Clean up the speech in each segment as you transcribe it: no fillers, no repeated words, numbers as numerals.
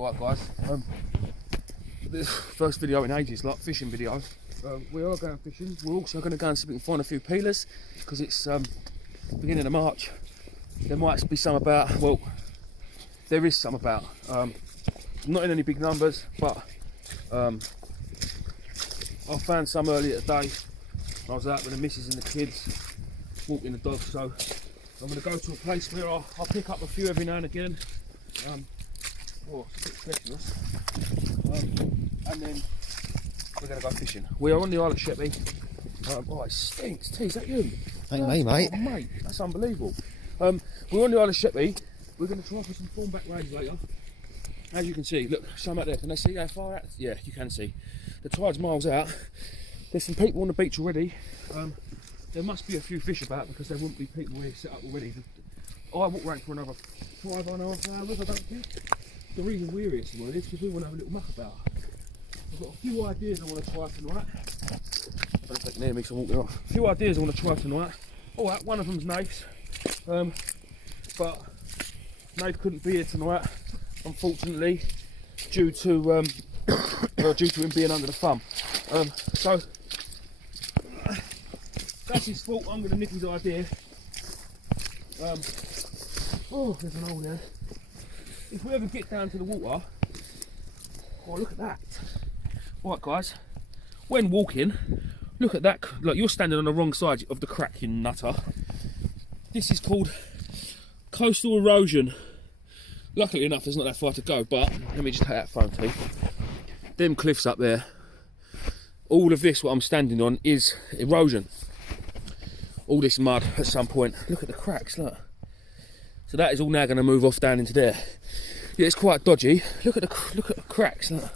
Alright guys, this first video in ages, like fishing video. We are going fishing. We're also going to go and see if we can find a few peelers because it's beginning of March. There might be some about, well, there is some about. Not in any big numbers, but I found some earlier today. I was out with the missus and the kids, walking the dog, so I'm going to go to a place where I'll pick up a few every now and again. It's a bit specialist. And then we're going to go fishing. We are on the Isle of Sheppey. Oh, it stinks. T, is that you? Ain't me, mate. Oh, mate, that's unbelievable. We're on the Isle of Sheppey. We're going to try for some Thornback rays later. As you can see, look, some out there. Can they see how far out? Yeah, you can see. The tide's miles out. There's some people on the beach already. There must be a few fish about because there wouldn't be people here set up already. I walk around for another 5.5 hours, I don't think. The reason we're here tonight is because we want to have a little muck about. I've got a few ideas I want to try tonight. I don't know if they can hear me, so I'm walking off. A few ideas I want to try tonight. Alright, one of them's Nate's. But Nate couldn't be here tonight, unfortunately, due to him being under the thumb. So that's his fault. I'm going to nick his idea. Oh, there's an hole there. If we ever get down to the water, oh look at that. Right guys, when walking, look at that. Look, you're standing on the wrong side of the crack, you nutter. This is called coastal erosion. Luckily enough, there's not that far to go, but let me just take that phone to you. Them cliffs up there, all of this, what I'm standing on, is erosion. All this mud at some point. Look at the cracks, look. So that is all now going to move off down into there. Yeah, it's quite dodgy. Look at the cracks, look.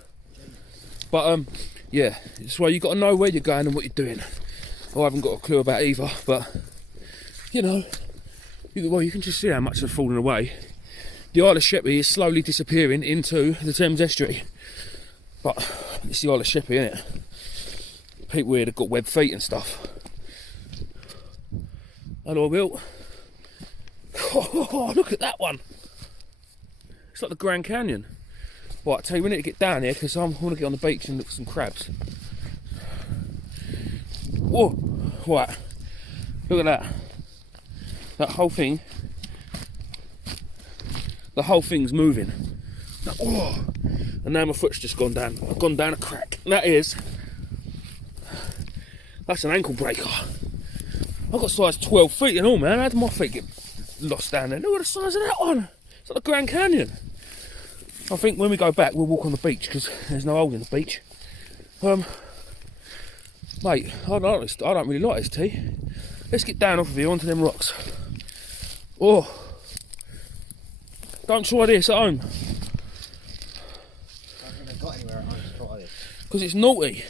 But yeah, it's why you got to know where you're going and what you're doing. I haven't got a clue about either, but you know, you can just see how much they've fallen away. The Isle of Sheppey is slowly disappearing into the Thames estuary. But it's the Isle of Sheppey, isn't it? People here have got web feet and stuff. Hello, Will. Oh, look at that one. It's like the Grand Canyon. Right, I tell you, we need to get down here because I want to get on the beach and look for some crabs. Whoa, right. Look at that. That whole thing. The whole thing's moving. Oh, and now my foot's just gone down. I've gone down a crack. That's an ankle breaker. I've got size 12 feet and all, man. How did my feet get lost down there? Look at the size of that one. It's like the Grand Canyon. I think when we go back, we'll walk on the beach because there's no hole in the beach. Mate, I don't really like this tea. Let's get down off of here onto them rocks. Oh, don't try this at home. I don't think they've got anywhere at home to try this. Because it's naughty.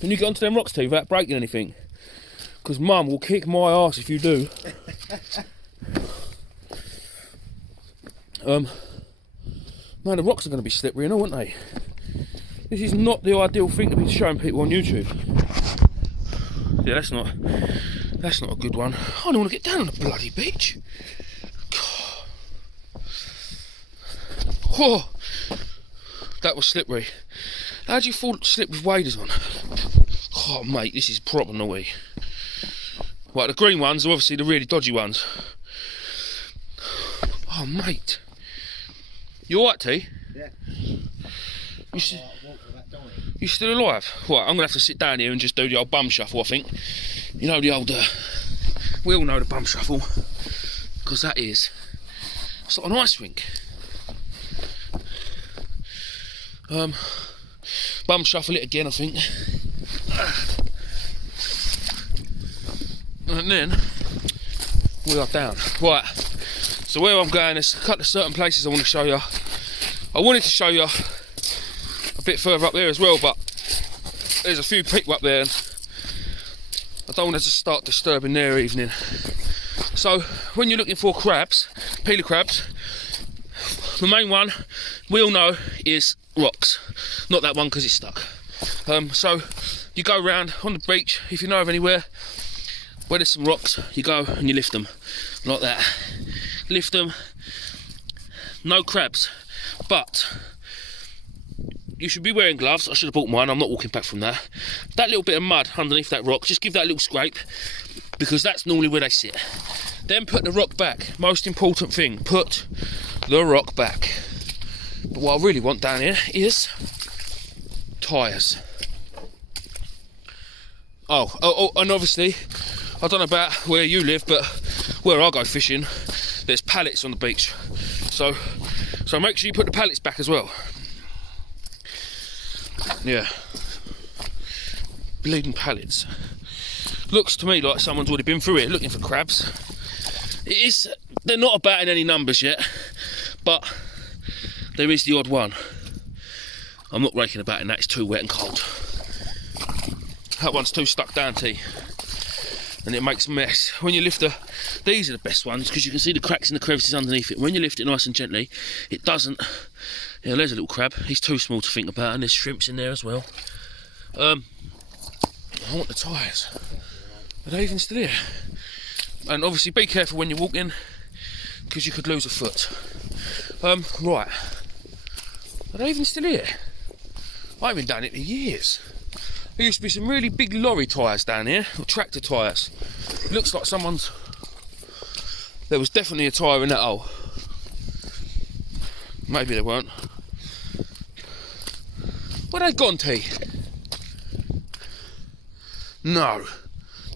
Can you get onto them rocks, T, without breaking anything? Because Mum will kick my arse if you do. Man, the rocks are going to be slippery and all, aren't they? This is not the ideal thing to be showing people on YouTube. Yeah, that's not a good one. I don't want to get down on the bloody beach. God. Oh, that was slippery. How do you slip with waders on? Oh, mate, this is proper naughty. Right, the green ones are obviously the really dodgy ones. Oh, mate. You alright, T? Yeah. You still alive? Right, I'm going to have to sit down here and just do the old bum shuffle, I think. You know the old... we all know the bum shuffle. Because that is... It's like an ice rink. Bum shuffle it again, I think. And then we are down. Right, so where I'm going, there's a couple of certain places I want to show you. I wanted to show you a bit further up there as well, but there's a few people up there and I don't want to just start disturbing their evening. So when you're looking for crabs, peeler crabs, the main one we all know is rocks. Not that one because it's stuck. So you go around on the beach, if you know of anywhere where there's some rocks, you go and you lift them like that. lift them, no crabs. But you should be wearing gloves. I should have bought mine, I'm not walking back from that. That little bit of mud underneath that rock, just give that a little scrape, because that's normally where they sit. Then put the rock back. Most important thing, put the rock back. But what I really want down here is tyres. Oh, and obviously, I don't know about where you live, but where I go fishing, there's pallets on the beach. So make sure you put the pallets back as well. Yeah. Bleeding pallets. Looks to me like someone's already been through it looking for crabs. They're not about in any numbers yet, but there is the odd one. I'm not raking about in that, it's too wet and cold. That one's too stuck down, T, and it makes a mess. When you lift these are the best ones because you can see the cracks and the crevices underneath it. When you lift it nice and gently, it doesn't. Yeah, there's a little crab. He's too small to think about, and there's shrimps in there as well. I want the tyres. Are they even still here? And obviously be careful when you're walking because you could lose a foot. Right. Are they even still here? I haven't done it for years. There used to be some really big lorry tyres down here, or tractor tyres. Looks like someone's... There was definitely a tyre in that hole. Maybe there weren't. Where they gone, T? No.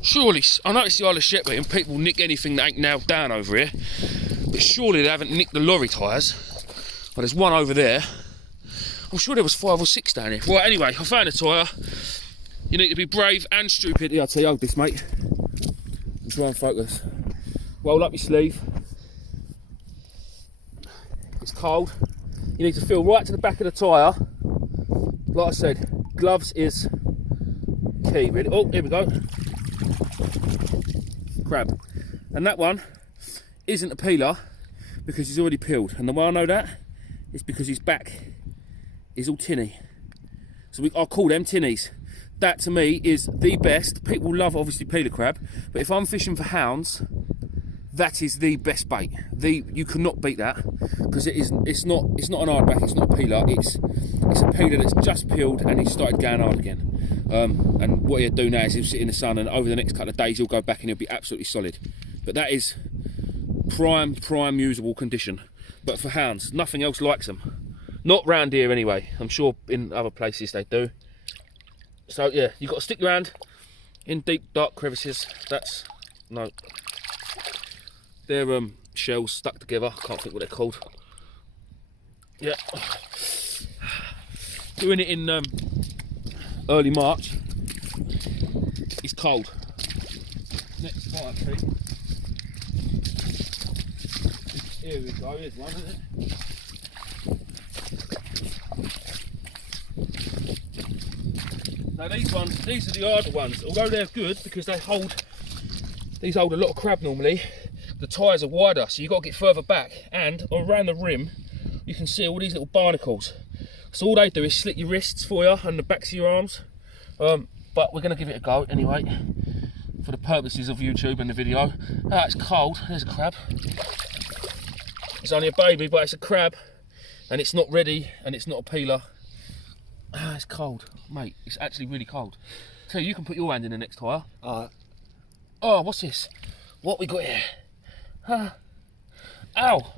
Surely, I know it's the Isle of Sheppey and people nick anything that ain't nailed down over here, but surely they haven't nicked the lorry tyres. Well, there's one over there. I'm sure there was 5 or 6 down here. Right, anyway, I found a tyre. You need to be brave and stupid. Yeah, I'll tell you, hold this, mate. And try and focus. Roll up your sleeve. It's cold. You need to feel right to the back of the tyre. Like I said, gloves is key, really. Oh, here we go. Crab. And that one isn't a peeler because he's already peeled. And the way I know that is because his back is all tinny. So I call them tinnies. That to me is the best. People love obviously peeler crab, but if I'm fishing for hounds, that is the best bait. You cannot beat that because it's not an hardback, it's not a peeler, it's a peeler that's just peeled and he's started going hard again. And what he'll do now is he'll sit in the sun, and over the next couple of days he'll go back and he'll be absolutely solid. But that is prime usable condition. But for hounds, nothing else likes them. Not round here anyway. I'm sure in other places they do. So yeah, you've got to stick your hand in deep dark crevices. That's no. They're shells stuck together. I can't think what they're called. Yeah. Doing it in early March. It's cold. Next fire tree. Here we go. Here's one, isn't it? Now these are the harder ones. Although they're good because these hold a lot of crab normally, the tyres are wider, so you've got to get further back, and around the rim you can see all these little barnacles. So all they do is slit your wrists for you and the backs of your arms. But we're going to give it a go anyway, for the purposes of YouTube and the video. Ah, it's cold. There's a crab. It's only a baby, but it's a crab, and it's not ready, and it's not a peeler. Ah, it's cold, mate. It's actually really cold. So you can put your hand in the next tyre. Oh, what's this? What we got here? Ow!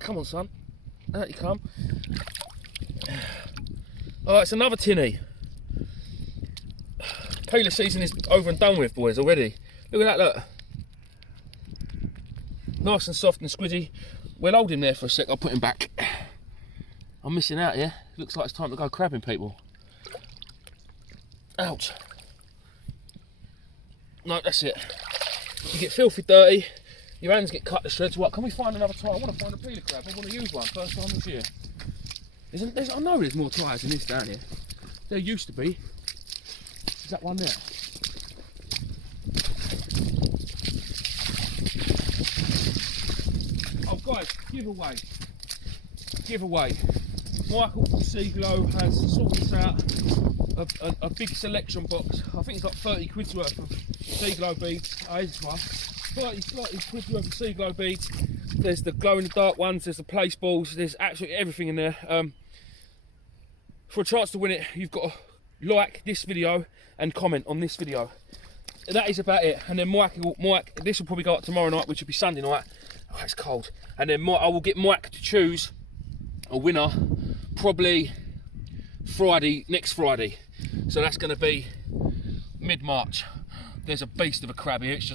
Come on, son. Out you come. Oh, it's another tinny. Peeler season is over and done with, boys, already. Look at that, look. Nice and soft and squidgy. We'll hold him there for a sec. I'll put him back. I'm missing out here. Looks like it's time to go crabbing, people. Ouch. No, that's it. You get filthy dirty, your hands get cut to shreds. What? Can we find another tyre? I want to find a peeler crab. I want to use one. First time this year. I know there's more tyres than this down here. There used to be. Is that one there? Oh, guys, giveaway. Michael from Seaglow has sorted us out a big selection box. I think it's like 30 quid's worth of Seaglow beads. Oh, here's one. slightly quick worth of sea glow beads. There's the glow in the dark ones, there's the place balls, there's absolutely everything in there. For a chance to win it, you've got to like this video and comment on this video. That is about it. And then Mike, this will probably go up tomorrow night, which will be Sunday night. Oh, it's cold. And then I will get Mike to choose a winner, probably next Friday. So that's going to be mid-March. There's a beast of a crab here. It's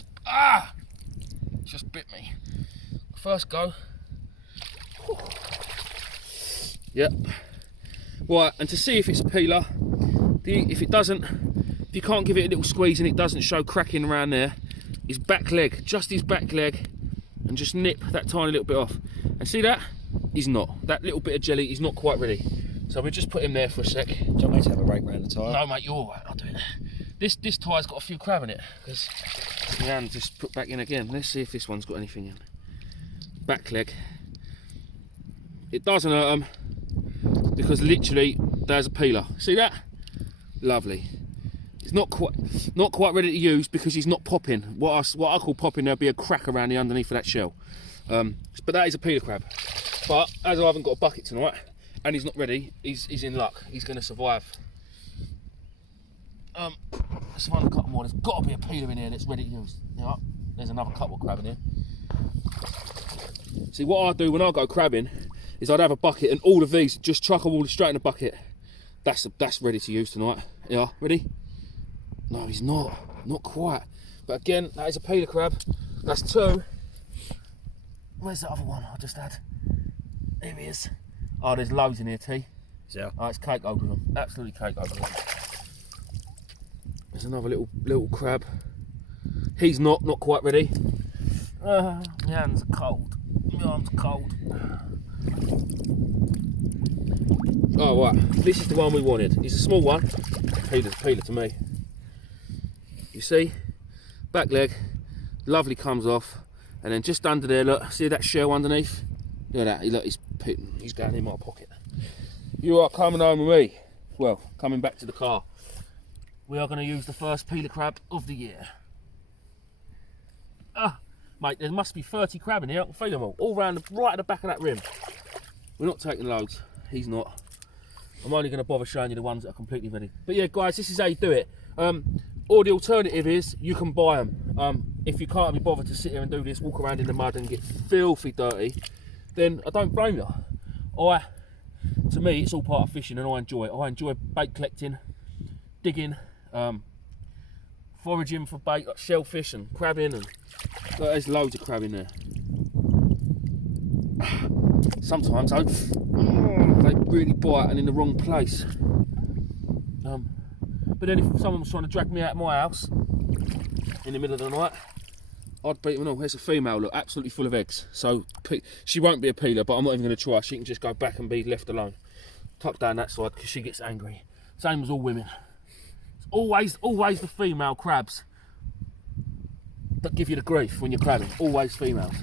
just bit me. First go. Whew. Yep. Right, and to see if it's a peeler, if it doesn't, if you can't give it a little squeeze and it doesn't show cracking around there, his back leg, just his back leg, and just nip that tiny little bit off. And see that? He's not. That little bit of jelly, he's not quite ready. So we'll just put him there for a sec. Do you want me to have a rake round the tyre? No, mate, you're all right. I'll do it. This tyre's got a few crab in it, because my hand just put back in again. Let's see if this one's got anything in. Back leg. It doesn't hurt them, because literally there's a peeler. See that? Lovely. It's not quite ready to use because he's not popping. What I call popping, there'll be a crack around the underneath of that shell. But that is a peeler crab. But as I haven't got a bucket tonight and he's not ready, he's in luck. He's going to survive. Let's find a couple more. There's got to be a peeler in here that's ready to use. Yeah, there's another couple of crab in here. See, what I do when I go crabbing is I'd have a bucket and all of these, just chuck them all straight in a bucket. That's ready to use tonight. Yeah, ready? No, he's not quite. But again, that is a peeler crab. That's two. Where's the other one I just had? Here he is. Oh, there's loads in here, T. Yeah. Oh, it's cake over them. Absolutely cake over them. There's another little crab. He's not quite ready. My hands are cold. My arms are cold. Oh, right. This is the one we wanted. It's a small one. Peeler to me. You see? Back leg. Lovely comes off. And then just under there, look. See that shell underneath? Look at that. Look, he's going in my pocket. You are coming home with me. Well, coming back to the car. We are going to use the first peeler crab of the year. Mate, there must be 30 crab in here. I can feel them all round, right at the back of that rim. We're not taking loads. He's not. I'm only going to bother showing you the ones that are completely ready. But yeah, guys, this is how you do it. Or the alternative is you can buy them. If you can't be bothered to sit here and do this, walk around in the mud and get filthy dirty, then I don't blame you. To me, it's all part of fishing and I enjoy it. I enjoy bait collecting, digging, foraging for bait like shellfish and crabbing, and there's loads of crab in there. Sometimes they really bite and in the wrong place. But then if someone was trying to drag me out of my house in the middle of the night, I'd beat them all. There's a female, look, absolutely full of eggs. So she won't be a peeler, but I'm not even going to try. She can just go back and be left alone. Tuck down that side because she gets angry. Same as all women. It's always the female crabs that give you the grief when you're crabbing. Always females.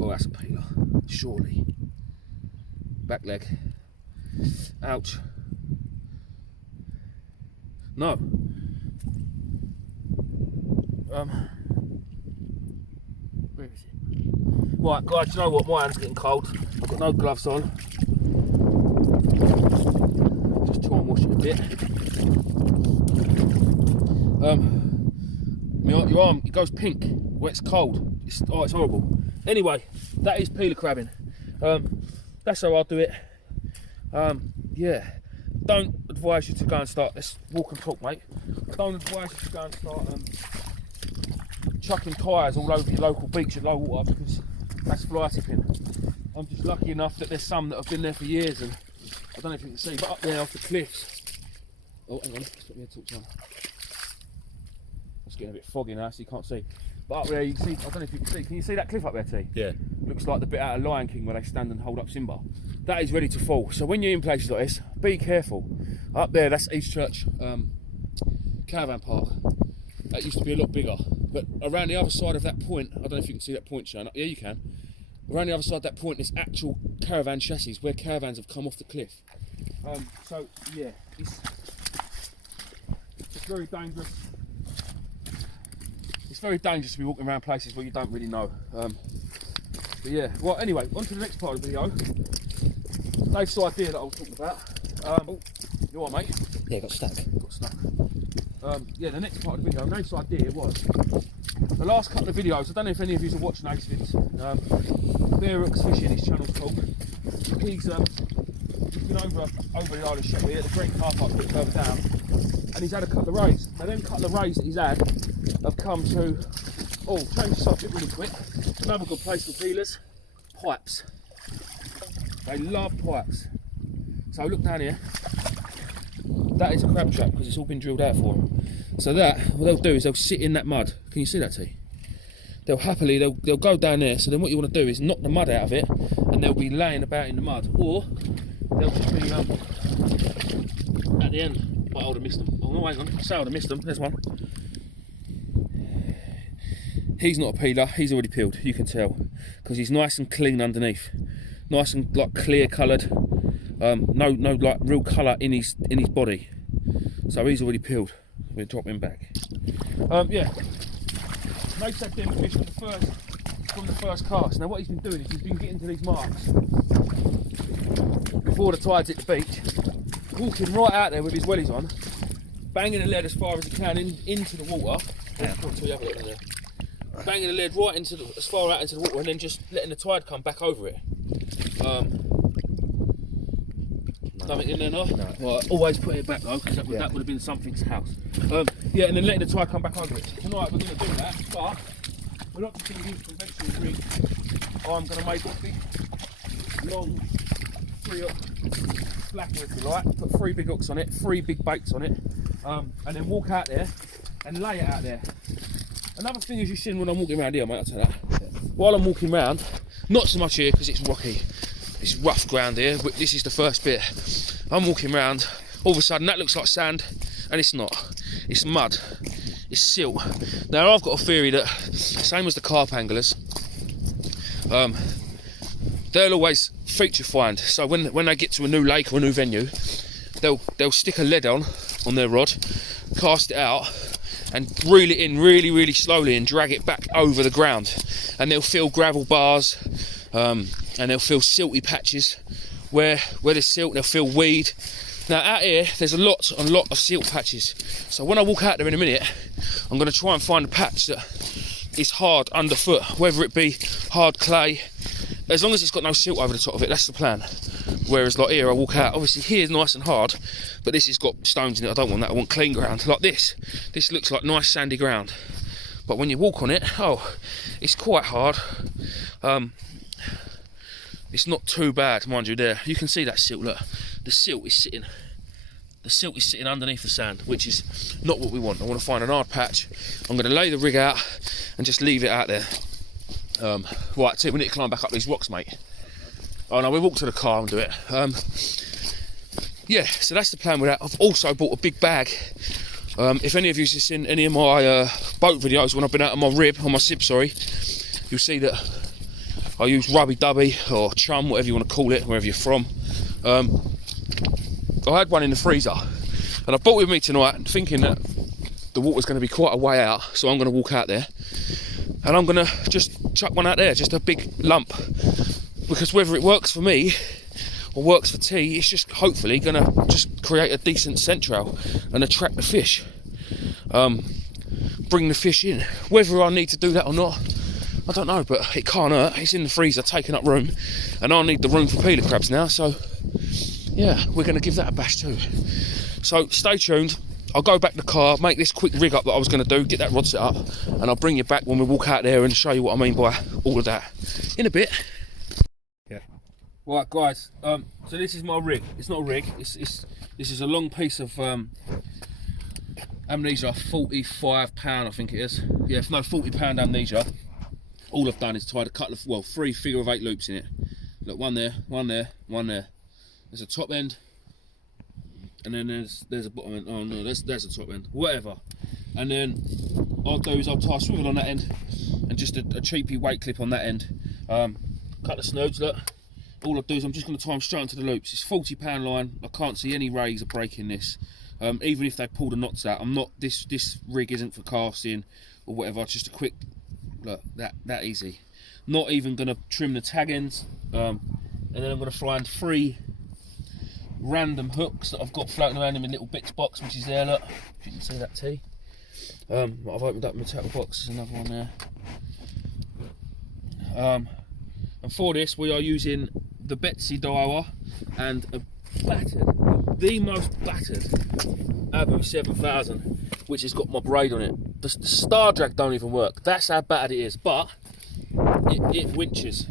Oh, that's a peeler. Surely. Back leg. Ouch. No. Where is it? Right, guys, you know what? My hand's getting cold. I've got no gloves on. Just try and wash it a bit. Your arm, it goes pink when it's cold. It's horrible. Anyway, that is peeler crabbing. That's how I'll do it. Yeah. Don't advise you to go and start. Let's walk and talk, mate. Don't advise you to go and start chucking tyres all over your local beach at low water, because that's fly tipping. I'm just lucky enough that there's some that have been there for years, and I don't know if you can see, but up there off the cliffs. Oh, hang on, let's put me a torch on. It's getting a bit foggy now, so you can't see. But up there, you can see. I don't know if you can see. Can you see that cliff up there, T? Yeah. Looks like the bit out of Lion King where they stand and hold up Simba. That is ready to fall. So when you're in places like this, be careful. Up there, that's East Church Caravan Park. That used to be a lot bigger. But around the other side of that point, I don't know if you can see that point showing up. Yeah, you can. Around the other side of that point, there's actual caravan chassis where caravans have come off the cliff. So yeah, it's very dangerous. It's very dangerous to be walking around places where you don't really know. But yeah, well, anyway, on to the next part of the video. Dave's idea that I was talking about. You all right, mate? Yeah, got stuck. Got stuck. Yeah, the next part of the video, Nate's idea was, the last couple of videos, I don't know if any of you have watched Nate's vids, Bear Hooks Fishing, his channel's called. He's been over the Isle of Sheppey at the Green Car Park a bit further down, and he's had a couple of rays. Now them couple of rays that he's had have come to, change the subject really quick, another good place for peelers, pipes. They love pipes. So look down here, that is a crab trap because it's all been drilled out for them. So that, what they'll do is they'll sit in that mud. Can you see that, T? They'll happily, they'll go down there. So then what you want to do is knock the mud out of it, and they'll be laying about in the mud, or they'll just be at the end. I would have missed them. Oh no, hang on, I say I would have missed them. There's one. He's not a peeler. He's already peeled. You can tell because he's nice and clean underneath, nice and like clear coloured. No like real colour in his body. So he's already peeled. We'll drop him back. Yeah. Nate's had them fish from the first cast. Now what he's been doing is he's been getting to these marks before the tides hit the beach, walking right out there with his wellies on, banging the lead as far as he can into the water. Yeah. Banging the lead right as far out into the water, and then just letting the tide come back over it. Nothing in there, no? No. Well, always put it back though, because that would have been something's house. Yeah, and then letting the tide come back over it. Tonight we're going to do that, but we're not just going to use conventional rig. I'm going to make a big, long, 3-hook slacker if you like, put 3 big hooks on it, 3 big baits on it, and then walk out there and lay it out there. Another thing as you've seen when I'm walking around here, mate, I'll tell you that. Yeah. While I'm walking around, not so much here because it's rocky, it's rough ground here, but this is the first bit. I'm walking around, all of a sudden that looks like sand, and it's not. It's mud, it's silt. Now I've got a theory that, same as the carp anglers, they'll always feature find. So when they get to a new lake or a new venue, they'll stick a lead on their rod, cast it out, and reel it in really slowly and drag it back over the ground, and they'll feel gravel bars, and they'll feel silty patches where there's silt. They'll feel weed. Now out here there's a lot of silt patches, so when I walk out there in a minute I'm going to try and find a patch that is hard underfoot, whether it be hard clay, as long as it's got no silt over the top of it. That's the plan. Whereas like here I walk out, obviously here's nice and hard, but this has got stones in it. I don't want that. I want clean ground like this. This looks like nice sandy ground, but when you walk on it, it's quite hard. It's not too bad, mind you. There you can see that silt. Look, the silt is sitting underneath the sand, which is not what we want. I want to find an hard patch. I'm going to lay the rig out and just leave it out there. Right, so we need to climb back up these rocks, mate. Oh no, we walk to the car and do it. Yeah, so that's the plan with that. I've also bought a big bag. If any of you have seen any of my boat videos when I've been out on my rib, on my sib, sorry, you'll see that I use rubby dubby or chum, whatever you want to call it, wherever you're from. I had one in the freezer, and I bought it with me tonight, thinking that the water's going to be quite a way out, so I'm going to walk out there, and I'm going to just chuck one out there, just a big lump, because whether it works for me or works for T, it's just hopefully going to just create a decent scent trail and attract the fish, bring the fish in. Whether I need to do that or not, I don't know, but it can't hurt. It's in the freezer taking up room, and I need the room for peeler crabs now, so yeah, we're going to give that a bash too. So stay tuned. I'll go back to the car, make this quick rig up that I was going to do, get that rod set up, and I'll bring you back when we walk out there and show you what I mean by all of that in a bit. Yeah. Right guys, so this is my rig. It's not a rig, this is a long piece of amnesia, 45 pound I think it is. Yeah, no, 40 pound amnesia. All I've done is tied a couple of, 3 figure of 8 loops in it. Look, one there, one there, one there. There's a top end, and then there's a bottom end. Oh no, there's a top end. Whatever. And then what I'll do is I'll tie a swivel on that end, and just a cheapy weight clip on that end. Cut the snoods. Look. All I do is I'm just going to tie them straight onto the loops. It's 40 pound line. I can't see any rays are breaking this. Even if they pull the knots out, I'm not. This rig isn't for casting or whatever. Just a quick, look, that easy. Not even gonna trim the tag ends, and then I'm gonna find 3 random hooks that I've got floating around in my little bits box, which is there. Look, if you can see that tee. I've opened up my tackle box. There's another one there. And for this, we are using the Betsy Daiwa and a the most battered Abu 7000, which has got my braid on it. The star drag don't even work. That's how battered it is, but it winches.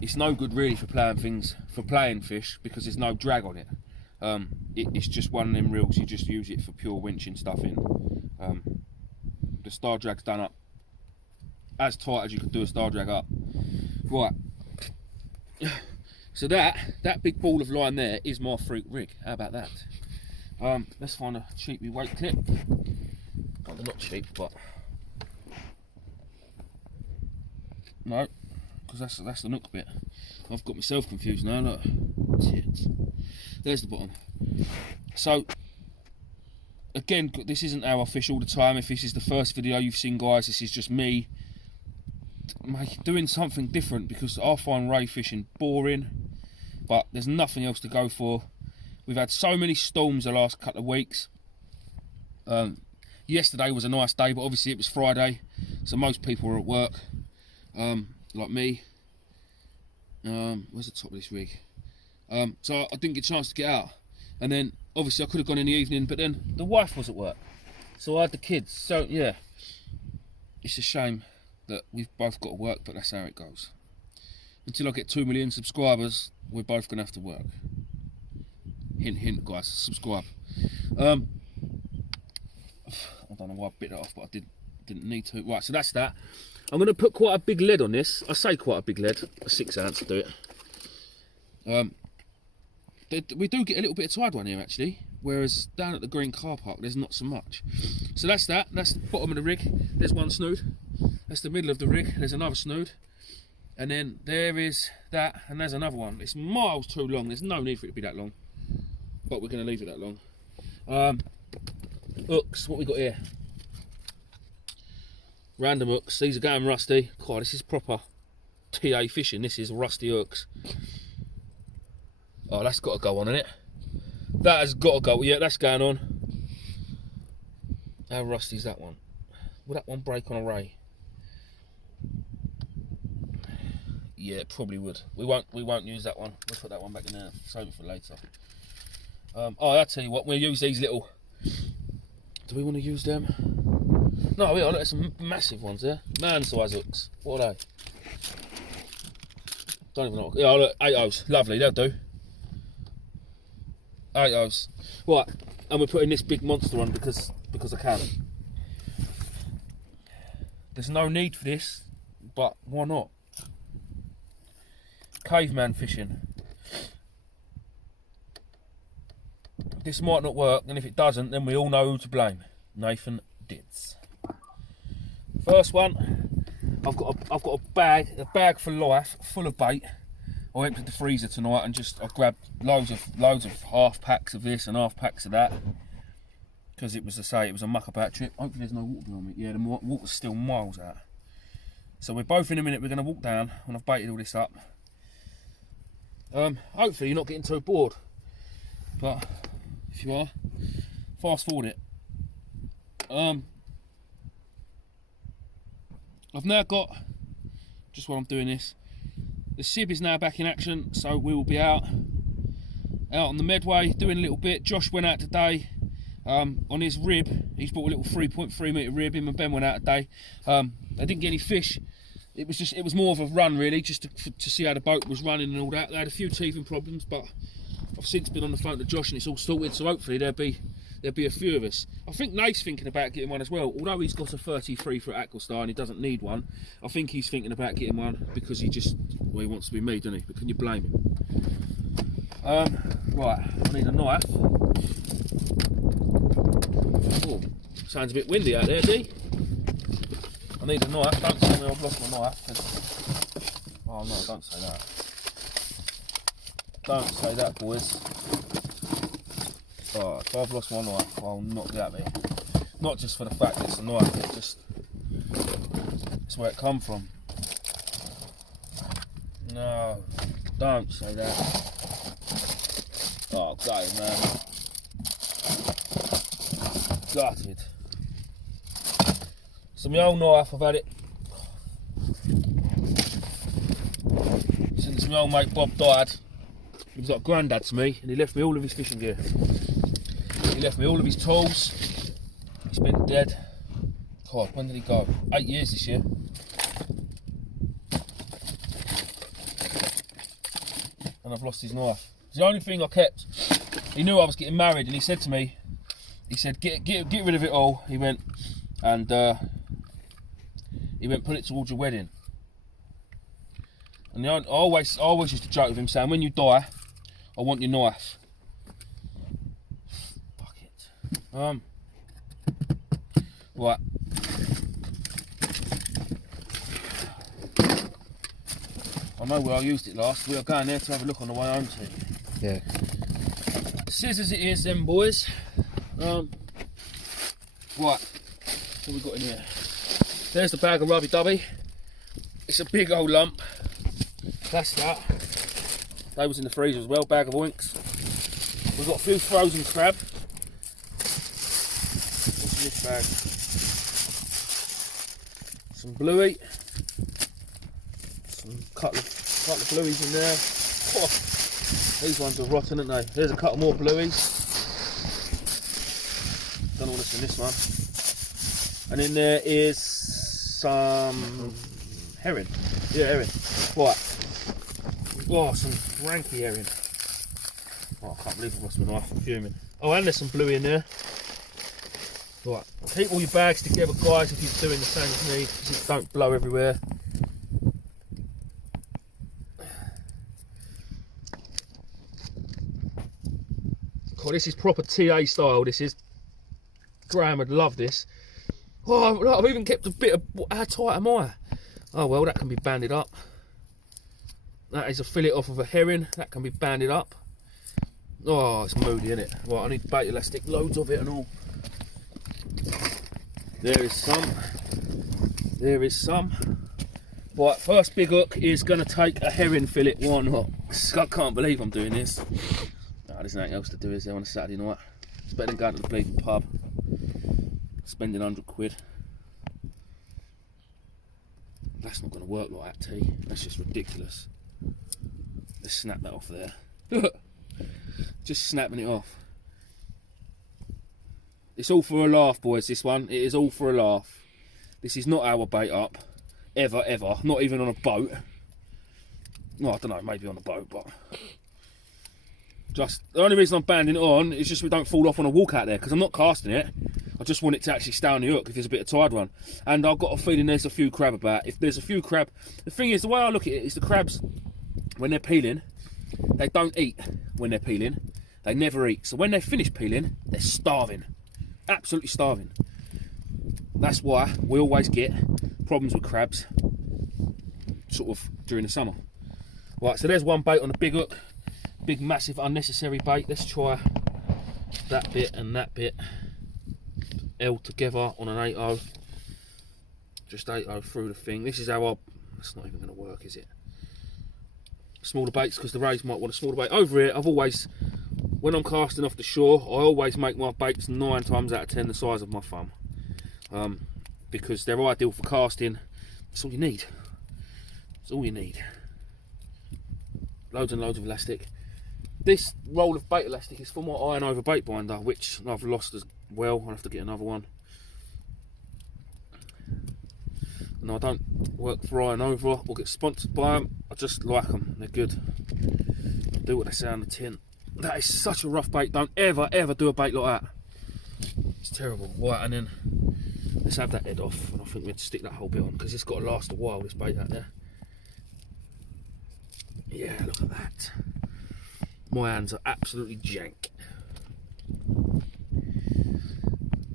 It's no good really for playing fish, because there's no drag on it. It's just one of them reels, you just use it for pure winching stuff in. The star drag's done up as tight as you could do a star drag up. Right, so that big ball of line there is my freak rig. How about that? Let's find a cheap weight clip. Well, they're not cheap, but no, because that's the nook bit. I've got myself confused now. Look, there's the bottom. So again, this isn't how I fish all the time. If this is the first video you've seen, guys, this is just me doing something different, because I find ray fishing boring, but there's nothing else to go for. We've had so many storms the last couple of weeks. Yesterday was a nice day, but obviously it was Friday, so most people were at work, like me. Where's the top of this rig? So I didn't get a chance to get out, and then obviously I could have gone in the evening, but then the wife was at work, so I had the kids. So yeah, it's a shame that we've both got to work, but that's how it goes. Until I get 2 million subscribers, we're both gonna have to work. Hint, hint, guys, subscribe. I don't know why I bit that off, but I didn't need to. Right, so that's that. I'm gonna put quite a big lead on this. I say quite a big lead, a 6 ounce to do it. We do get a little bit of tide one here actually, whereas down at the green car park there's not so much. So that's that. That's the bottom of the rig. There's one snood. That's the middle of the rig. There's another snood, and then there is that, and there's another one. It's miles too long. There's no need for it to be that long, but we're going to leave it that long. Hooks. What we got here? Random hooks. These are going rusty. God, this is proper TA fishing. This is rusty hooks. Oh, that's got to go on, isn't it? That has got to go. Yeah, that's going on. How rusty is that one? Will that one break on a ray? Yeah, it probably would. We won't use that one. We'll put that one back in there. Save it for later. Oh, I'll tell you what. We'll use these little. Do we want to use them? No, we are. There's some massive ones there. Man-size hooks. What are they? Don't even know. Yeah, look, 8/0s. Lovely. They'll do. 8/0s. Right, and we're putting this big monster on because I can. There's no need for this, but why not? Caveman fishing. This might not work, and if it doesn't, then we all know who to blame. Nathan Dids. First one, I've got a bag for life, full of bait. I emptied the freezer tonight and I grabbed loads of half packs of this and half packs of that, because it was, it was a muck about trip. Hopefully there's no water behind me. Yeah, the water's still miles out. So we're both in a minute. We're going to walk down when I've baited all this up. Hopefully you're not getting too bored, but if you are, fast forward it. I've now got, just while I'm doing this, the Sib is now back in action, so we will be out on the Medway doing a little bit. Josh went out today on his rib. He's bought a little 3.3 metre rib. Him and Ben went out today. They didn't get any fish. It was more of a run really, just to see how the boat was running and all that. They had a few teething problems, but I've since been on the phone to Josh and it's all sorted, so hopefully there'll be a few of us. I think Nate's thinking about getting one as well. Although he's got a 33 foot Aquastar and he doesn't need one, I think he's thinking about getting one because he wants to be me, doesn't he? But can you blame him? Right, I need a knife. Oh, sounds a bit windy out there, D. I need a knife. Don't tell me I've lost my knife. Oh no, don't say that. Don't say that, boys. Oh, if I've lost my knife, I'll not be happy. Not just for the fact that it's a knife, it's just it's where it come from. No, don't say that. Oh, go, man. Gutted. So my old knife, I've had it since my old mate Bob died. He was like granddad to me, and he left me all of his fishing gear. He left me all of his tools. He's been dead. God, when did he go? 8 years this year. And I've lost his knife. It's the only thing I kept. He knew I was getting married, and he said to me, he said, get rid of it all. He went, and he went, put it towards your wedding. And I always used to joke with him, saying, when you die, I want your knife. Fuck it. Right. I know where I used it last. We are going there to have a look on the way home to. Yeah. Scissors it is then, boys. Right. What we got in here? There's the bag of rubby-dubby. It's a big old lump. That's that. They was in the freezer as well, bag of oinks. We've got a few frozen crab. What's in this bag? Some bluey. Some couple of blueies in there. Oh, these ones are rotten, aren't they? There's a couple more blueies. Don't know what's in this one. And in there is some herring. Yeah, herring. Right. Oh, some ranky herring. Oh, I can't believe I've lost my knife. I'm fuming. Oh, and there's some bluey in there. Right. Keep all your bags together, guys, if you're doing the same as me, because it don't blow everywhere. God, this is proper TA style, this is. Graham would love this. Oh, look, I've even kept a bit of. How tight am I? Oh well, that can be banded up. That is a fillet off of a herring. That can be banded up. Oh, it's moody, isn't it? Right, I need bait elastic, loads of it and all. There is some. There is some. Right, first big hook is going to take a herring fillet, one hook. I can't believe I'm doing this. No, there's nothing else to do, is there, on a Saturday night? It's better than going to the bleeding pub, spending 100 quid. That's not going to work like that, T. That's just ridiculous. Let's snap that off there. Just snapping it off. It's all for a laugh, boys, this one. It is all for a laugh. This is not our bait up. Ever, ever. Not even on a boat. No, I don't know, maybe on a boat, but... Just, the only reason I'm banding it on is just so we don't fall off on a walk out there, because I'm not casting it. I just want it to actually stay on the hook if there's a bit of tide run. And I've got a feeling there's a few crab about. If there's a few crab... The thing is, the way I look at it is the crabs, when they're peeling, they don't eat when they're peeling. They never eat. So when they finish peeling, they're starving. Absolutely starving. That's why we always get problems with crabs sort of during the summer. Right, so there's one bait on a big hook. Big, massive, unnecessary bait. Let's try that bit and that bit held together on an 8-0. Just 8-0 through the thing. This is how I... That's not even going to work, is it? Smaller baits, because the rays might want a smaller bait. Over here, I've always... When I'm casting off the shore, I always make my baits 9 times out of 10 the size of my thumb. Because they're ideal for casting. That's all you need. That's all you need. Loads and loads of elastic. This roll of bait elastic is for my iron over bait binder, which I've lost as well. I'll have to get another one. No, I don't work for iron over or get sponsored by them. I just like them. They're good. They do what they say on the tin. That is such a rough bait. Don't ever, ever do a bait like that. It's terrible. Right, and then let's have that head off. And I think we'd stick that whole bit on, because it's got to last a while, this bait out there. Yeah, look at that. My hands are absolutely jank.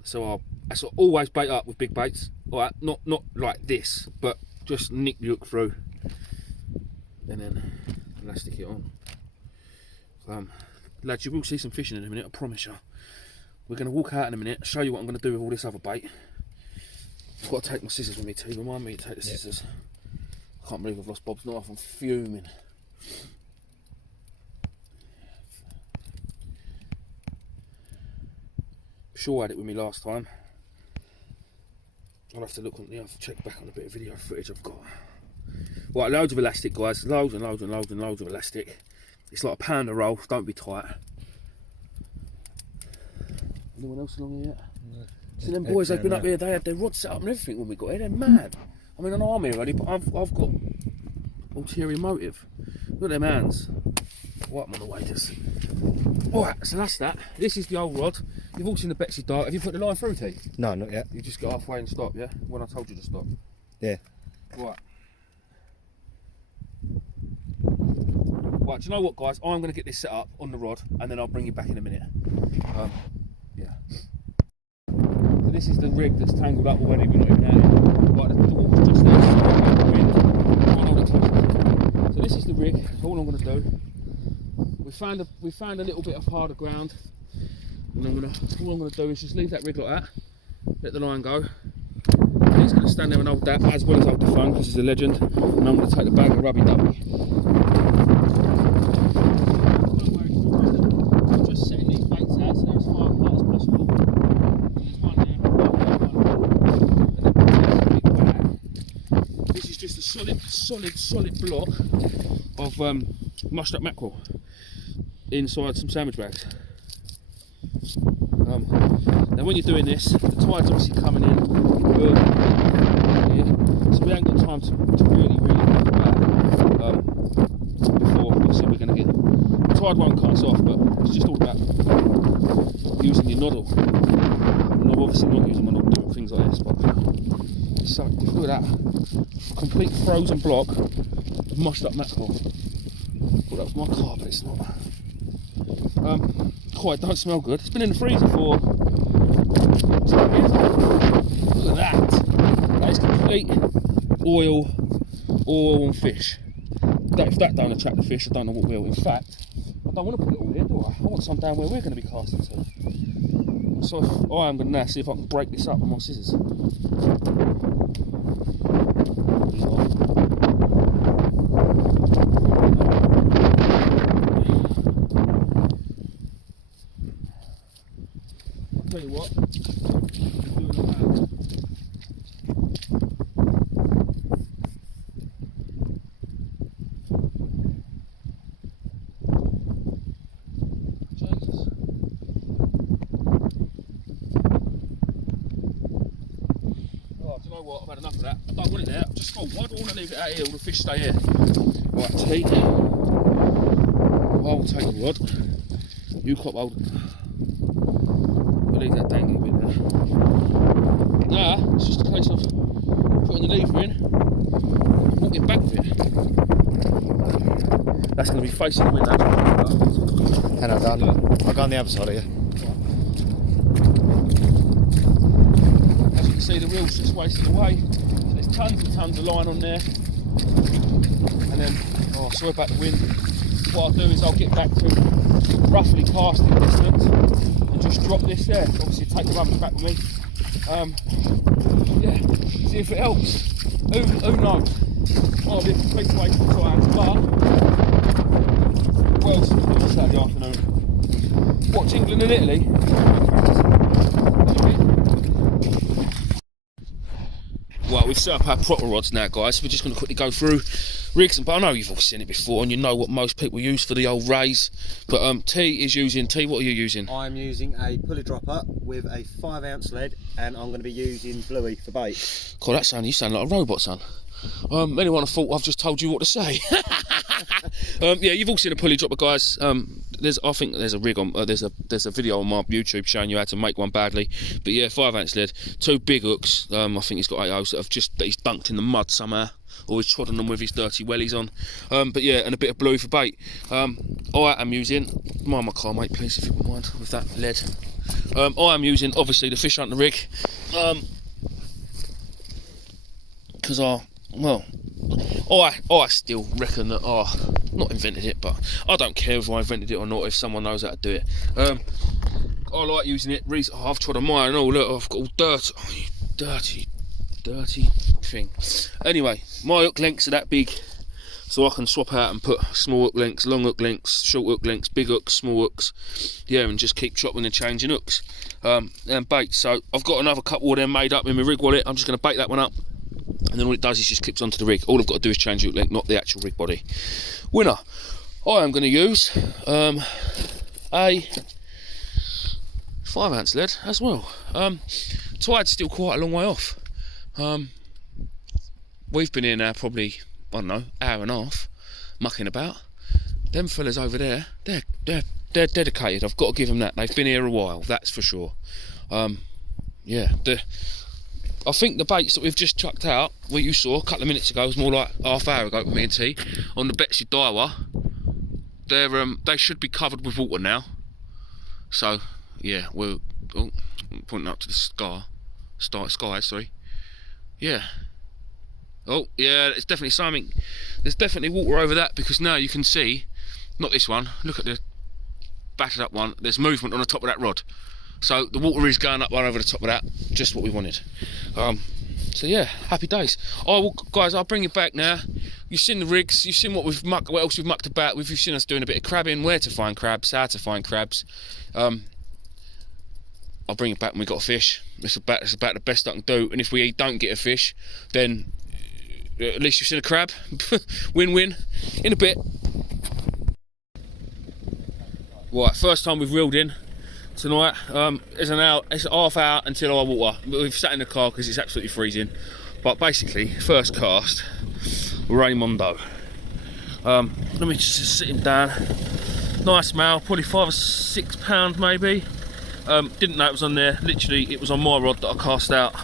So I always bait up with big baits. Alright, not like this, but just nick the hook through. And then elastic it on. Lads, you will see some fishing in a minute, I promise you. We're going to walk out in a minute, show you what I'm going to do with all this other bait. I've got to take my scissors with me too. Remind me to take the scissors. I can't believe I've lost Bob's knife. I'm fuming. I'm sure I had it with me last time. I'll have to look on the check back on a bit of video footage I've got. Right, loads of elastic, guys. Loads and loads and loads and loads of elastic. It's like a pound a roll. Don't be tight. Anyone else along here yet? No. See them boys, they've been up here, they had their rods set up and everything when we got here, they're mad. I mean, I know I'm here already, but I've got ulterior motive. Look at them hands. Right, I'm on the way, just. Alright, so that's that. This is the old rod. You've all seen the Betsy dart. Have you put the line through, T? No, not yet. You just go halfway and stop, yeah? When I told you to stop. Yeah. Right. Right, do you know what, guys? I'm going to get this set up on the rod, and then I'll bring you back in a minute. Yeah. So this is the rig that's tangled up already. We're not even out here. Right, the water's just there. So this is the rig. That's all I'm going to do. We found a little bit of harder ground, and all I'm going to do is just leave that rig like that. Let the line go. And he's going to stand there and hold that as well as hold the phone because he's a legend. And I'm going to take the bag of rubby dubby. Just setting these baits out so they're as far apart as possible. There's one there, and then a big bag. This is just a solid block of mushed up mackerel inside some sandwich bags. Now when you're doing this, the tide's obviously coming in early here, so we ain't got time to really work back before obviously we're going to get. The tide won't cut us off, but it's just all about using your noddle. And I'm obviously not using my noddle doing things like this, but it's so difficult. Look at that, complete frozen block of mushed up mackerel. Well, that was my car, but it's not. It don't smell good. It's been in the freezer for 2 years. Look at that. That is complete oil and fish. If that don't attract the fish, I don't know what will. In fact, I don't want to put it all here, do I? I want some down where we're going to be casting to. So I am going to now see if I can break this up with my scissors. Tell you what, Jesus. Oh, do you know what? I've had enough of that. I don't want it there. I just thought, why do I want to leave it out here? All the fish stay here. Right, T. I'll take the rod. You cop hold. Leave that dangling bit there. Nah, it's just a case of putting the lever in and walking back with it. That's going to be facing the wind. And I'll go on the other side of you. As you can see, the reel's just wasting away. So there's tons and tons of line on there. And then, sorry about the wind. What I'll do is I'll get back to roughly casting distance. Just drop this there. Obviously, take the rubbish back with me. Yeah, see if it helps. Who knows? Might be a complete waste of time, but what else have we done Saturday afternoon? Watch England and Italy. Well, we've set up our proper rods now, guys. We're just going to quickly go through rigs, but I know you've all seen it before and you know what most people use for the old rays. But T is using, T, what are you using? I'm using a pulley dropper with a 5-ounce lead, and I'm going to be using Bluey for bait. God, you sound like a robot, son. Anyone have thought I've just told you what to say? Yeah, you've all seen a pulley dropper, guys. I think there's a rig on. There's a video on my YouTube showing you how to make one badly. But yeah, 5-ounce lead, 2 big hooks. I think he's got 8 hooks that he's dunked in the mud somehow, or he's trodden them with his dirty wellies on. But yeah, and a bit of Bluey for bait. I am using. Mind my car, mate, please, if you wouldn't mind, with that lead. I am using obviously the fish hunter rig. Because I still reckon that not invented it, but I don't care if I invented it or not if someone knows how to do it. I like using it. Oh, I've tried a mire and all. Look, I've got all dirt. Oh, you dirty thing. Anyway, my hook lengths are that big, so I can swap out and put small hook lengths, long hook lengths, short hook lengths, big hooks, small hooks, yeah, and just keep chopping and changing hooks and baits. So I've got another couple of them made up in my rig wallet. I'm just going to bait that one up, and then all it does is just clips onto the rig. All I've got to do is change the hook length, not the actual rig body. Winner, I am going to use a 5-ounce lead as well. Tide's still quite a long way off. We've been here now probably, I don't know, hour and a half, mucking about. Them fellas over there, they're dedicated. I've got to give them that. They've been here a while, that's for sure. Yeah, I think the baits that we've just chucked out, what you saw a couple of minutes ago, was more like half hour ago with me and T, on the Betsy Daiwa. They should be covered with water now. So yeah, we're pointing up to the sky, sorry. Yeah. Oh yeah, it's definitely something. There's definitely water over that, because now you can see, not this one, look at the battered up one, there's movement on the top of that rod. So the water is going up right over the top of that, just what we wanted. So yeah, happy days. Oh well, guys, I'll bring you back now. You've seen the rigs, you've seen what else we've mucked about with. You've seen us doing a bit of crabbing, where to find crabs, how to find crabs. I'll bring it back when we got a fish. It's about the best I can do. And if we don't get a fish, then at least you've seen a crab. Win-win. In a bit. Right, first time we've reeled in tonight. It's a half hour until our water. We've sat in the car because it's absolutely freezing. But basically, first cast, Raymondo. Let me just sit him down. Nice male, probably 5 or 6 pounds maybe. Didn't know it was on there. Literally, it was on my rod that I cast out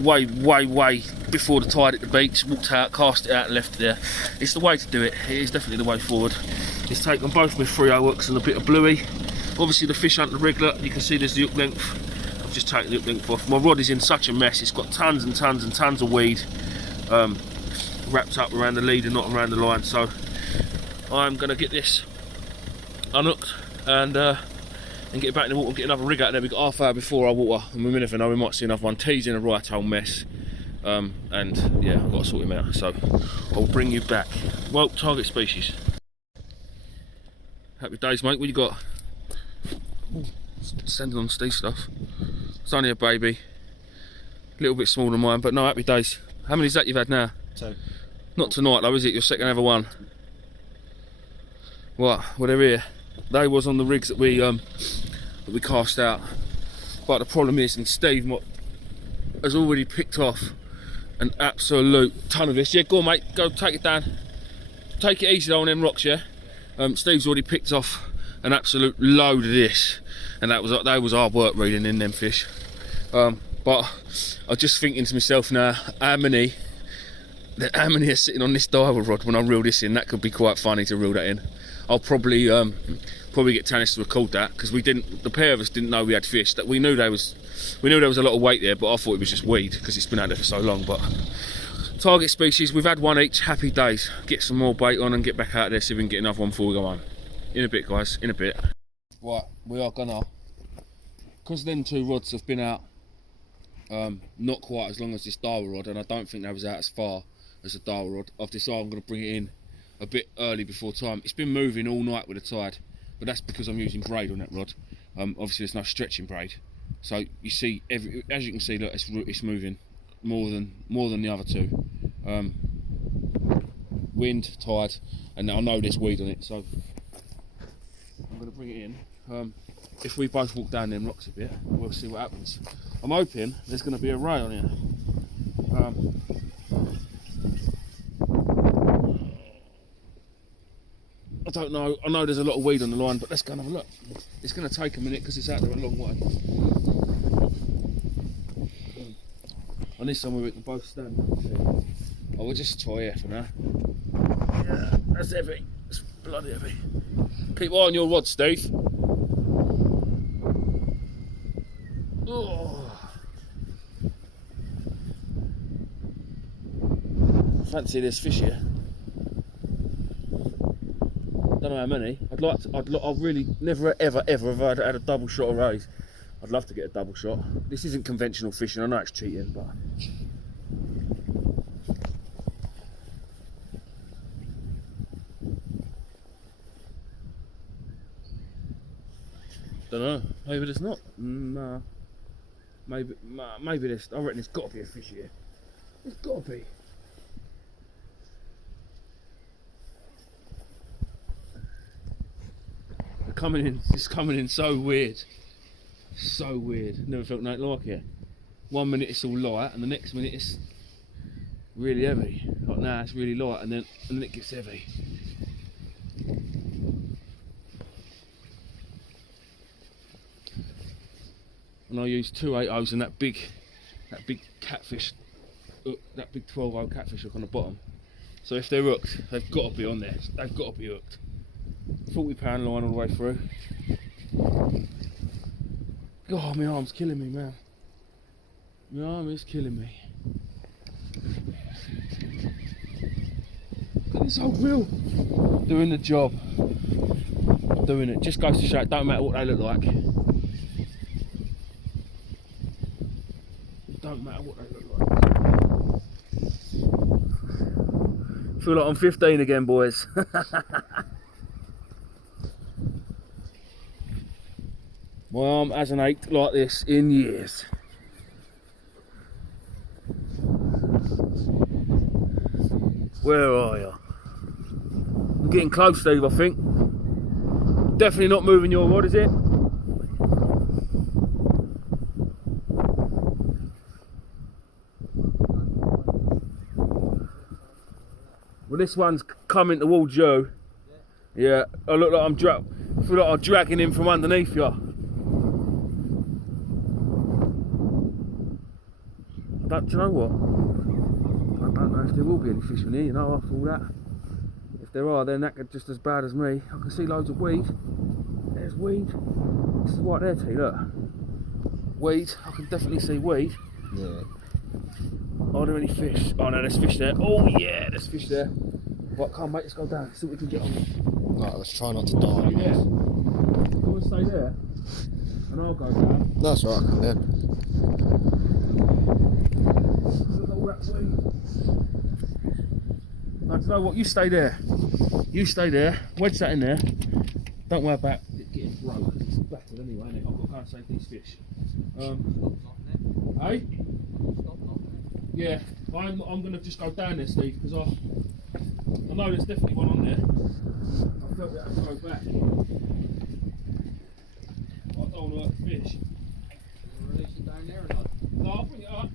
way before the tide hit the beach. Walked out, cast it out and left it there. It's the way to do it. It is definitely the way forward. It's taken both my 3/0 hooks and a bit of bluey. Obviously the fish aren't the regular. You can see there's the hook length. I've just taken the hook length off. My rod is in such a mess. It's got tons and tons and tons of weed wrapped up around the lead and not around the line. So I'm going to get this unhooked and get back in the water and get another rig out there. We've got half hour before our water, and we never know, we might see another one. T's in a right old mess, and yeah, I've got to sort him out, so I'll bring you back. Well, target species. Happy days, mate. What you got? Ooh, standing on Steve's stuff. It's only a baby, a little bit smaller than mine, but no, happy days. How many's that you've had now? 2. Not tonight though, is it? Your second ever one? Right, well they're here. They was on the rigs that we cast out, but the problem is, and Steve has already picked off an absolute ton of this. Yeah, go on mate, go take it down. Take it easy on them rocks, yeah. Steve's already picked off an absolute load of this, and that was hard work reeling in them fish. But I was just thinking to myself now, how many are sitting on this diver rod when I reel this in? That could be quite funny to reel that in. I'll probably get Tanis to record that, because the pair of us didn't know we had fish. That we knew there was a lot of weight there, but I thought it was just weed because it's been out there for so long. But target species, we've had one each. Happy days. Get some more bait on and get back out there, see if we can get another one before we go home. In a bit, guys. In a bit. Right, we are gonna, because them 2 rods have been out not quite as long as this Daiwa rod, and I don't think they was out as far as the Daiwa rod. I've decided I'm going to bring it in a bit early before time. It's been moving all night with the tide, but that's because I'm using braid on that rod. Obviously there's no stretching braid, so you see, as you can see, look, it's moving more than the other 2. Wind, tide, and I know there's weed on it, so I'm going to bring it in. If we both walk down them rocks a bit, we'll see what happens. I'm hoping there's going to be a ray on here. I don't know. I know there's a lot of weed on the line, but let's go and have a look. It's going to take a minute because it's out there a long way. I need somewhere we can both stand. Oh, we'll just try here for now. Yeah, that's heavy. It's bloody heavy. Keep eye on your rod, Steve. Oh. Fancy this fish here. Don't don't know how many. I've really never ever have had a double shot of rays. I'd love to get a double shot. This isn't conventional fishing. I know it's cheating, but. Don't know. Maybe there's not. No. Maybe there's. I reckon there's got to be a fish here. There's got to be. It's coming in so weird. So weird. Never felt nothing like it. 1 minute it's all light, and the next minute it's really heavy. Like now it's really light, and then it gets heavy. And I used 2 8/0s and that big catfish, that big 12/0 catfish hook on the bottom. So if they're hooked, they've got to be on there. They've got to be hooked. 40-pound line all the way through. God, my arm's killing me, man. My arm is killing me. Look at this old reel. Doing the job. Doing it. Just goes to show it don't matter what they look like. Don't matter what they look like. Feel like I'm 15 again, boys. My arm hasn't ached like this in years. Where are you? I'm getting close, Steve, I think. Definitely not moving your rod, is it? Well, this one's coming towards you. Yeah, I look like I feel like I'm dragging him from underneath you. Do you know what? I don't know if there will be any fish in here, you know, after all that. If there are, then that's just as bad as me. I can see loads of weed. There's weed. This is right there, T, look. Weed, I can definitely see weed. Yeah. Are there any fish? Oh no, there's fish there. Oh yeah, there's fish there. Right, come on mate, let's go down, see what we can get on. Right, let's try not to die. Stay there. You want to stay there? And I'll go down. That's right, I'll come down. Look at all that weed. No, do you know what? You stay there. You stay there. Wedge that in there. Don't worry about it getting broke. It's battered anyway, innit? I've got to go and save these fish. Hey? Yeah, I'm going to just go down there, Steve, because I know there's definitely one on there. I felt it had to go back. I don't want to hurt the fish. You'll release it down there or not? No, I'll bring it up.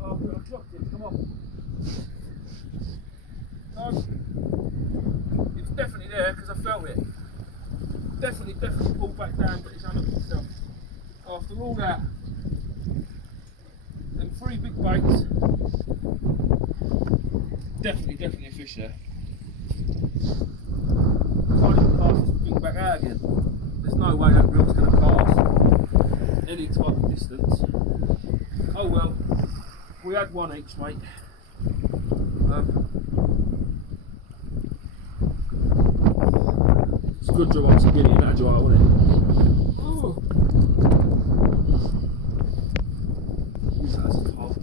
Oh, I dropped it, come on. No, it's definitely there because I felt it. Definitely pulled back down, but it's unhooked itself. After all that, them 3 big baits, definitely a fish there. Can't even cast this thing back out again. There's no way that reel's going to cast any type of distance. Oh well, we had one each, mate. It's a good job on skinny and agile, wasn't it? Oh. That's hot.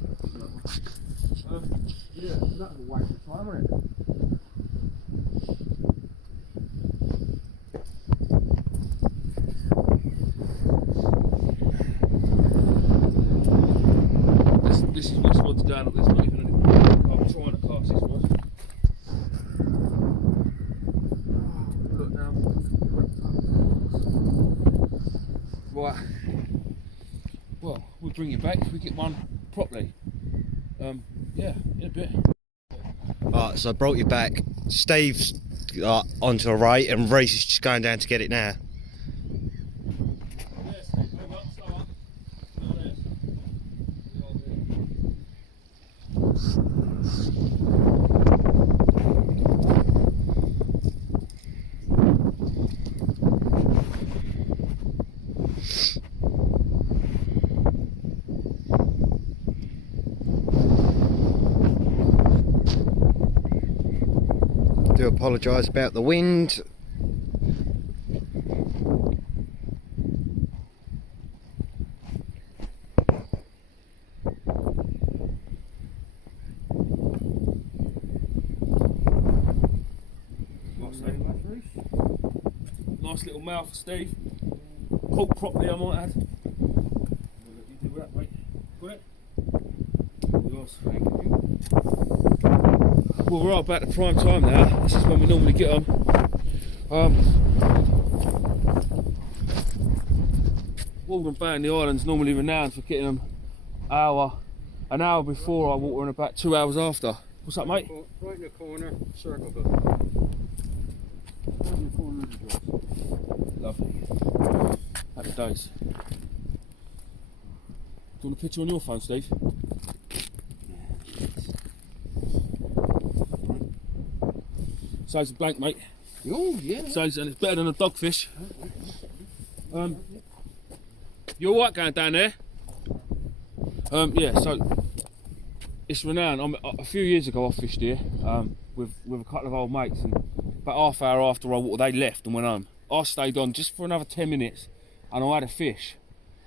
Yeah, that was a waste of time, wasn't it? This is what's what's down. There's not even any. I'm trying to cast this one. Look now. Right. Well, we'll bring it back if we get one properly. Yeah, in a bit. Right, so I brought you back. Steve's onto a right, and Reece is just going down to get it now. Yes, move up, slow up. No, there. Do apologise about the wind. Nice little mouth, Steve. Caught properly, I might add. You do that, mate. Got it? Yours, thank you. Well, we're right about the prime time now. This is when we normally get them. Walden Bay in the island's normally renowned for getting them an hour before I water and about 2 hours after. What's up, mate? Right in the corner, circle it. Lovely. Happy days. Do you want a picture on your phone, Steve? Size a blank, mate. Oh, yeah. Size, and it's better than a dogfish. You alright going down there? Yeah, so it's renowned. A few years ago I fished here with a couple of old mates, and about half hour after I watered, they left and went home. I stayed on just for another 10 minutes and I had a fish,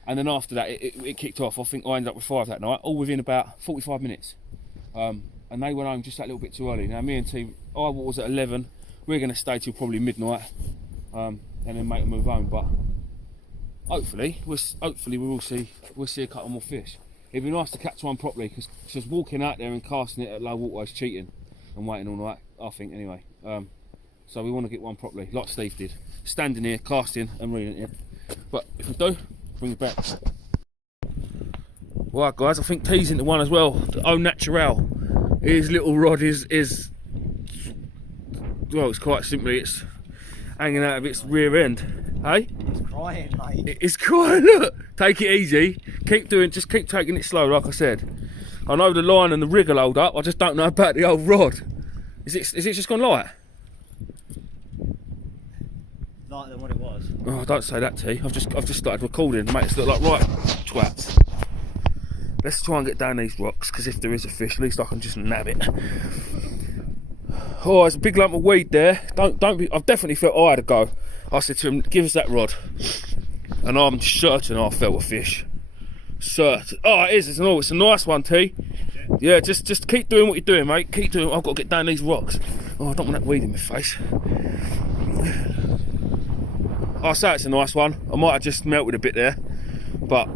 and then after that it kicked off. I think I ended up with 5 that night, all within about 45 minutes. And they went home just that little bit too early. Now me and T, I was at 11, we're going to stay till probably midnight and then make a move home, but hopefully we'll see a couple more fish. It'd be nice to catch one properly, because just walking out there and casting it at low water is cheating and waiting all night, I think, anyway. So we want to get one properly, like Steve did. Standing here, casting and reeling it in. But if we do, bring it back. Right guys, I think T's into one as well. The au naturel. His little rod is well, it's quite simply, it's hanging out of its rear end. Hey? It's crying, mate. It's crying, look! Take it easy. Just keep taking it slow, like I said. I know the line and the rig will hold up, I just don't know about the old rod. Is it just gone light? Lighter than what it was. Oh, don't say that, T. I've just started recording, mate. It's look like right twats. Let's try and get down these rocks, because if there is a fish, at least I can just nab it. Oh, there's a big lump of weed there. Don't be. I've definitely felt I had a go. I said to him, give us that rod. And I'm certain I felt a fish. Certain. Oh, it is. It's a nice one, T. Yeah, just keep doing what you're doing, mate. Keep doing. I've got to get down these rocks. Oh, I don't want that weed in my face. I say it's a nice one. I might have just melted a bit there, but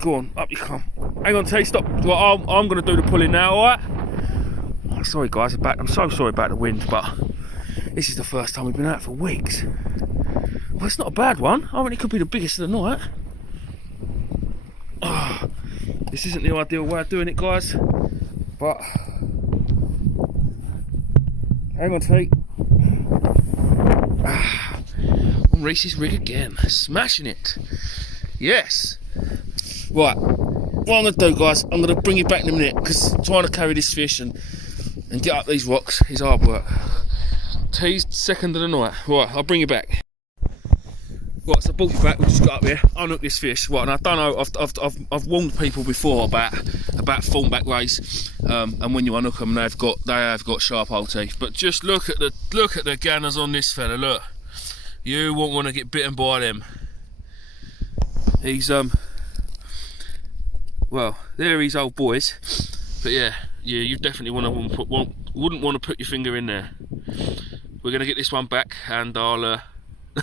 go on, up you come. Hang on, T, stop. Well, I'm going to do the pulling now, alright? Oh, sorry guys, I'm so sorry about the wind, but this is the first time we've been out for weeks. Well, it's not a bad one. I reckon it could be the biggest of the night. Oh, this isn't the ideal way of doing it, guys, but hang on, T. On Reese's rig again, smashing it. Yes. Right, what I'm going to do, guys, I'm going to bring you back in a minute, because trying to carry this fish and get up these rocks is hard work. T's second of the night. Right, I'll bring you back. Right, so I brought you back. We just got up here, unhooked this fish. Right, and I don't know. I've warned people before about Thornback rays, and when you unhook them, they have got sharp old teeth. But just look at the ganners on this fella. Look, you won't want to get bitten by them. He's well, they're his old boys. But yeah, you definitely wouldn't want to put your finger in there. We're gonna get this one back, and I'll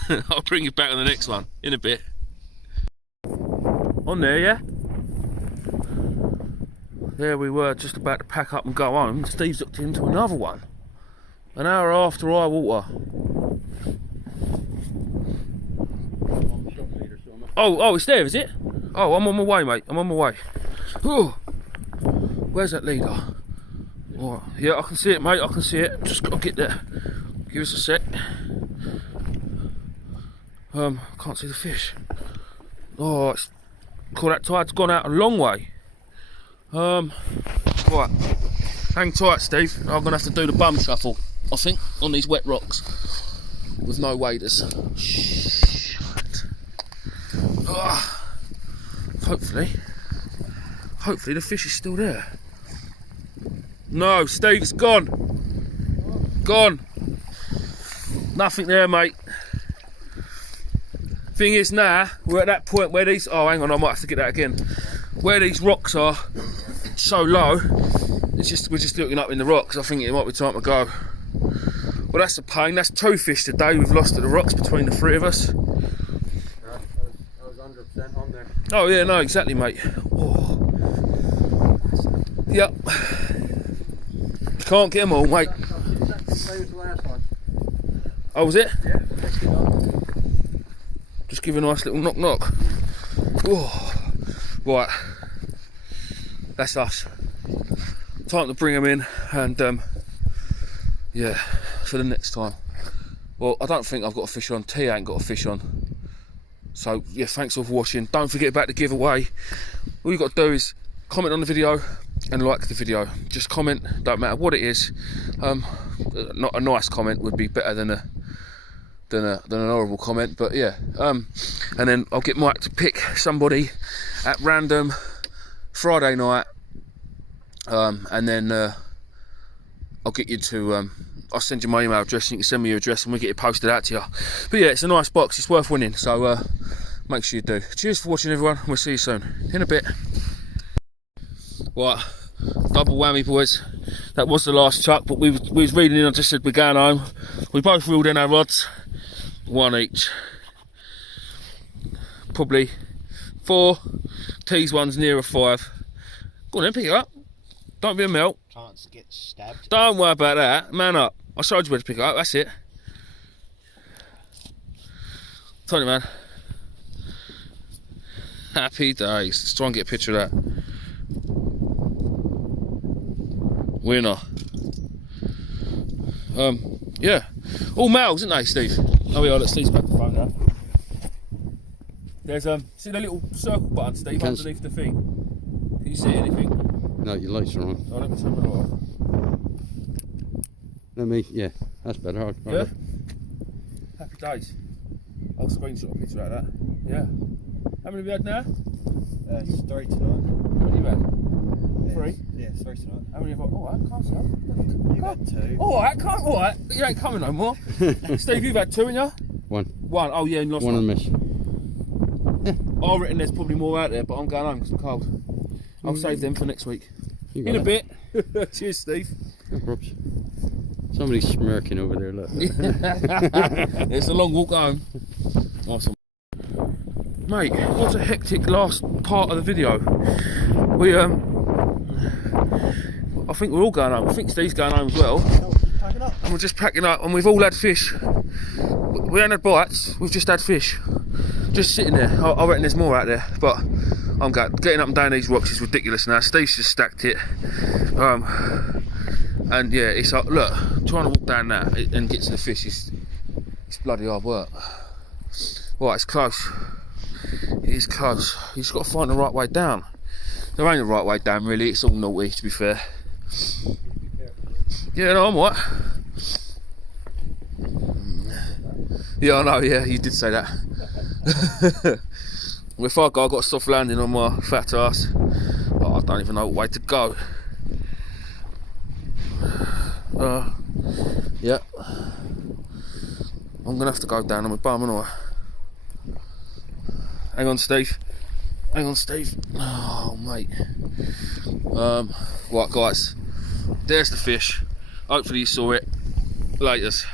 I'll bring you back on the next one in a bit. On there, yeah? There we were, just about to pack up and go home. Steve's looked into another one. An hour after I water. Oh, it's there, is it? Oh, I'm on my way, mate. I'm on my way. Oh, where's that leader? Oh, yeah, I can see it, mate. I can see it. Just got to get there. Give us a sec. Can't see the fish. Oh, call that tide's gone out a long way. Right, hang tight, Steve. I'm gonna have to do the bum shuffle, I think, on these wet rocks with no waders. Shit. Hopefully the fish is still there. No, Steve's gone. Gone. Nothing there, mate. Thing is, now we're at that point where these. Oh, hang on, I might have to get that again. Where these rocks are so low, it's just we're just looking up in the rocks. I think it might be time to go. Well, that's a pain. That's 2 fish today we've lost to the rocks between the 3 of us. I was 100% on there. Oh yeah, no, exactly, mate. Oh. Yep. Can't get them all, mate. Same as the last one. Oh, was it? Yeah, fixed it up. Just give a nice little knock knock. Oh. Right. That's us. Time to bring them in and yeah, for the next time. Well, I don't think I've got a fish on. T ain't got a fish on. So yeah, thanks all for watching. Don't forget about the giveaway. All you've got to do is comment on the video and like the video. Just comment, don't matter what it is. Not a nice comment would be better than an horrible comment, but yeah. And then I'll get Mike to pick somebody at random Friday night, and then I'll get you to I'll send you my email address and you can send me your address and we'll get it posted out to you. But yeah, it's a nice box, it's worth winning, so make sure you do. Cheers for watching, everyone. We'll see you soon in a bit. Right, double whammy, boys. That was the last chuck, but we was reading in. I just said we're going home. We both reeled in our rods, 1 each. Probably 4. T's one's nearer 5. Go on then, pick it up. Don't be a melt. Chance to get stabbed. Don't worry about that. Man up. I showed you where to pick it up. That's it. Tony, man. Happy days. Let's try and get a picture of that. Winner. Yeah. All males, isn't they, Steve? Oh yeah, look, Steve's back the phone now. There's see the little circle button, Steve, underneath the thing. Can you see anything? No, your lights are on. Oh, let me turn my light off. Yeah, that's better. Yeah? Happy days. I'll screenshot a picture out of that. Yeah. How many have you had now? 3 tonight. How many have you had? 3? Yeah, 3 tonight. How many have I? Alright, can't say. You've had 2. Alright, can't. Alright, you ain't coming no more. Steve, you've had 2, haven't you? 1. 1. Oh yeah, and lost 1 one. and miss. I reckon there's probably more out there, but I'm going home because I'm cold. I'll save them for next week. In a bit. Cheers, Steve. No props. Somebody's smirking over there, look. It's a long walk home. Awesome. Mate, what a hectic last part of the video. We I think we're all going home. I think Steve's going home as well. Packing up. And we're just packing up, and we've all had fish. We haven't had bites, we've just had fish. Just sitting there. I reckon there's more out there, but I'm getting up and down these rocks is ridiculous now. Steve's just stacked it. And yeah, it's like, look, trying to walk down that and get to the fish is bloody hard work. Right, it's close. It is close. You just got to find the right way down. There ain't a right way down really, it's all naughty to be fair. Yeah, no, I'm right. Yeah, I know, yeah, you did say that. If I got a soft landing on my fat ass, I don't even know what way to go. Yeah. I'm gonna have to go down on my bum, aren't I? Hang on, Steve. Hang on, Steve. Oh, mate. Right, guys. There's the fish. Hopefully you saw it. Laters.